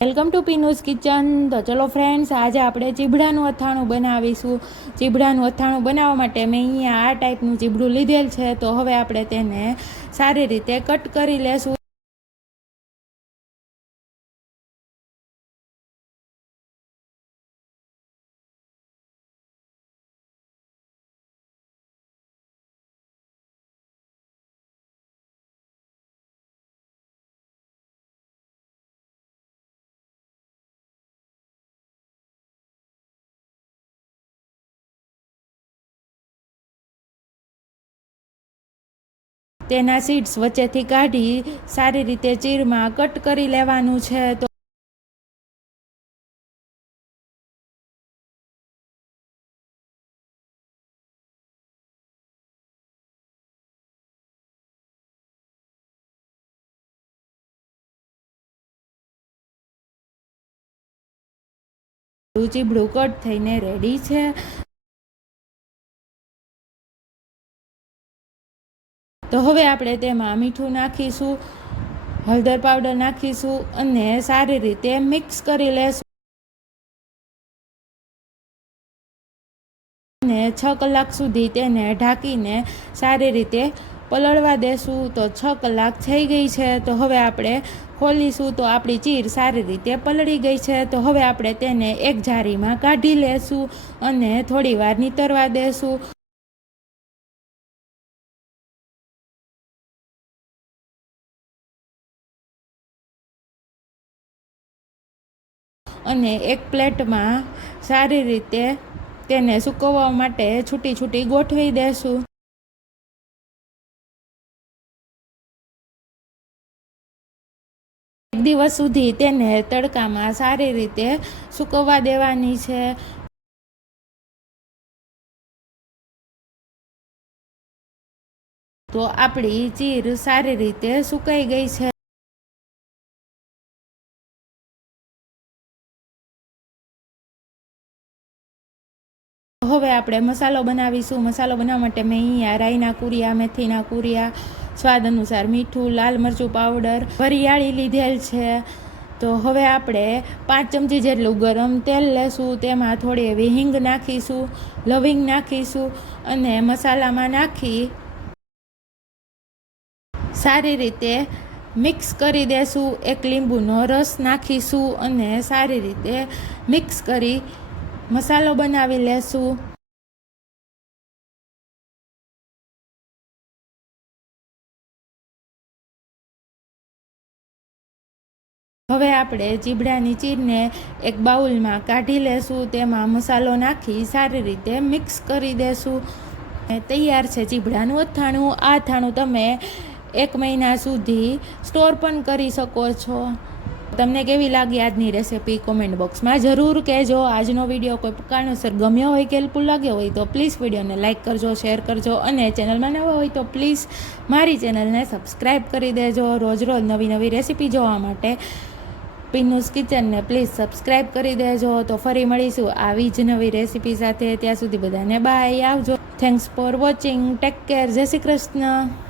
Welcome to પીનુસ kitchen. તો ચલો friends આજે આપણે ચીબડાનું અથાણું બનાવીશું. ચીબડાનું અથાણું બનાવવા માટે મેં અહીંયા આ ટાઈપનું ચીબડું લીધેલ છે. તો હવે આપણે તેને સારી રીતે કટ કરી લેશું. તેના સીડ્સ વચ્ચેથી કાઢી સારી રીતે ચીરમાં કટ કરી લેવાનું છે. તો ચીબડું કટ થઈને રેડી છે. તો હવે આપણે તેમાં મીઠું નાખીશું, હળદર પાવડર નાખીશું અને સારી રીતે મિક્સ કરી લેશું. અને છ કલાક સુધી તેને ઢાંકીને સારી રીતે પલળવા દેશું. તો છ કલાક થઈ ગઈ છે, તો હવે આપણે ખોલીશું. તો આપણી ચીર સારી રીતે પલળી ગઈ છે, તો હવે આપણે તેને એક જારીમાં કાઢી લેશું અને થોડી વાર નીતરવા દેશું. અને એક પ્લેટમાં સારી રીતે તેને સૂકવવા માટે છૂટી છૂટી ગોઠવી દેશું. એક દિવસ સુધી તેને તડકામાં સારી રીતે સૂકવવા દેવાની છે. તો આપણી ચીર સારી રીતે સુકાઈ ગઈ છે. હવે આપણે મસાલો બનાવીશું. મસાલો બનાવવા માટે મેં અહીંયા રાઈના કુરિયા, મેથીના કુરિયા, સ્વાદ અનુસાર મીઠું, લાલ મરચું પાવડર, વરિયાળી લીધેલ છે. તો હવે આપણે પાંચ ચમચી જેટલું ગરમ તેલ લેશું. તેમાં થોડી એવી હિંગ નાખીશું, લવિંગ નાખીશું અને મસાલામાં નાખી સારી રીતે મિક્સ કરી દેશું. એક લીંબુનો રસ નાખીશું અને સારી રીતે મિક્સ કરી મસાલો બનાવી લેશું. હવે આપણે ચીબડાની ચીરને એક બાઉલમાં કાઢી લેશું. તેમાં મસાલો નાખી સારી રીતે મિક્સ કરી દેશું. તૈયાર છે ચીબડાનું અથાણું. આ અથાણું તમે એક મહિના સુધી સ્ટોર પણ કરી શકો છો. તમને કેવી લાગી આજની રેસિપી કોમેન્ટ બોક્સમાં જરૂર કહેજો. આજનો વીડિયો કોઈ કારણોસર ગમ્યો હોય કે હેલ્પફુલ લાગ્યો હોય, તો પ્લીઝ વિડીયોને લાઇક કરજો શેર કરજો અને ચેનલમાં નવા હોય, તો પ્લીઝ મારી ચેનલને સબસ્ક્રાઈબ કરી દેજો. રોજ રોજ નવી નવી રેસિપી જોવા માટે પિન્નુસ કિચનને પ્લીઝ સબસ્ક્રાઈબ કરી દેજો. તો ફરી મળીશું આવી જ નવી રેસિપી સાથે. ત્યાં સુધી બધાને બાય આવજો. Thanks for watching take care જય શ્રી કૃષ્ણ.